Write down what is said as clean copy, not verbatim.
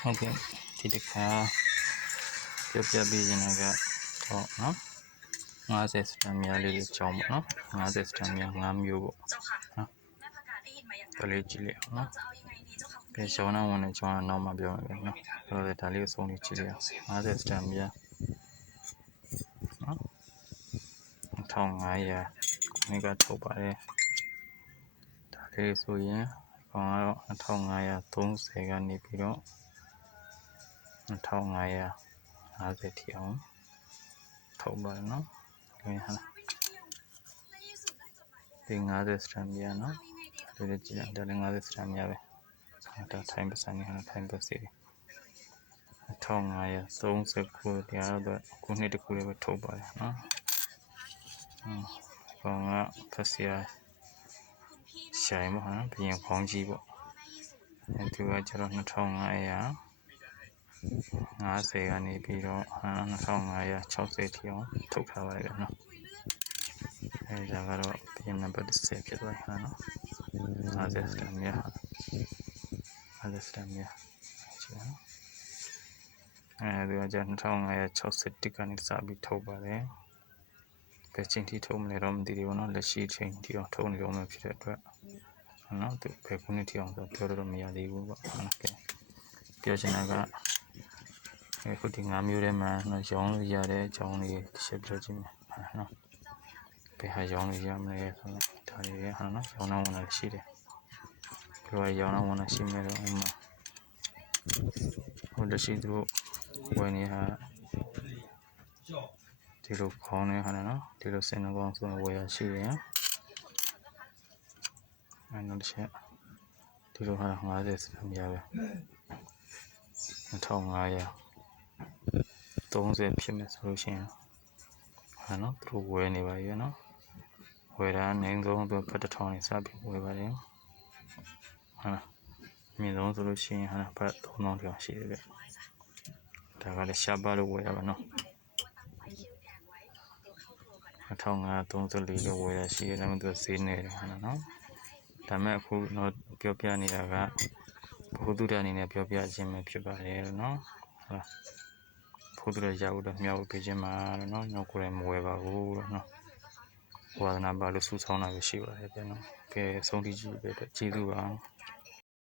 Okay, jadi kah tiap-tiap biji naga oh no ngasih stamina lagi coba no ngasih stamina ngambil no boleh cili no ke cona mana cona nama biar no kalau tali soni cili ngasih stamina no thong ayah ni kat coba deh tali soya kalau thong ayah tung segan ni piro thong ayah ada tiang thau ba no ini ha tinggal ada stamina no ada jiran ada ngada stamina be ada time besar ni ha time besar thau ayah tung seku dia ada kuni de kuli be thau ba no kalau pasya shai mo ha pian khong ji bo itu aja lah thau ayah 50 ကနေပြီးတော့2500 60ထိအောင်ထုတ်ထားပါလေနော်အဲဒါကတော့ပြင်နံပါတ်10ဖြစ်သွားတယ်နော်50စတန်မြာ50စတန်မြာအဲဒီကကြာ2561ကနေစပြီးထုတ်ပါတယ်ဘယ်ချိန်ထိထုတ်မလဲတော့မသိသေးဘူးနော်လက်ရှိချိန်ထိအောင်ထုတ်နေတော့မှဖြစ်တဲ့အတွက်နော်သူဘယ်ခုနှစ်ထိအောင်ဆိုပြောတော့မရသေးဘူးပေါ့ဟုတ်ကဲ့ပြောချင်တာကခုဒီ5မျိုးထဲမှာနော်ရောင်းလို့ရတဲ့အကြောင်းလေးတစ်ချက်ပြောချင်တယ်နော်ဘယ်ဟာရောင်းလို့ရမလဲဆိုတော့ဒါလေးရဟာနော်ရောင်းတော့ဝင်လာရှိတယ်ဒီလိုရောင်းတော့ဝင်လာရှိမယ်တော့ဟိုလက်ရှိသူတို့ဝင်နေဟာဒီလိုခေါင်းနေဟာနော်ဒီလိုစင်နှကောင်းဆိုဝယ်ရရှိတယ်အဲ့တော့တစ်ချက်ဒီလိုဟာ50စတန်ပြပဲ2500 30ဖြစ်မယ်ဆိုလို့ရှိရင်ဟာနော်သူတို့ဝယ်နေပါရဲ့နော်ဝယ်တာနိုင်ဆုံးသူဖတ်တစ်ထောင်နေစပြီးဝယ်ပါတယ်ဟာအမြင့်ဆုံးဆိုလို့ရှိရင်ဟာဖတ်3000ကျော်ရှိတယ်ဗျဒါကလည်းရှားပါလို့ဝယ်ရပါနော်1534လို့ဝယ်ရရှိတယ်လည်းသူဈေးနေတယ်ဟာနော်ဒါမဲ့အခုတော့ပြောပြနေတာကဘုသူတအနေနဲ့ပြောပြခြင်းပဲဖြစ်ပါတယ်နော်ဟုတ်ဖို့တို့ရအောင်တော့မြောက်ပေးခြင်းမှာနော်ညောကိုယ်လည်းမဝယ်ပါဘူးတော့နော်ဝါဒနာပါလို့စူးဆောင်းတာပဲရှိပါတယ်ဗျနော်ကဲဆုံးဖြတ်ကြည့်ပဲကျေးဇူးပါ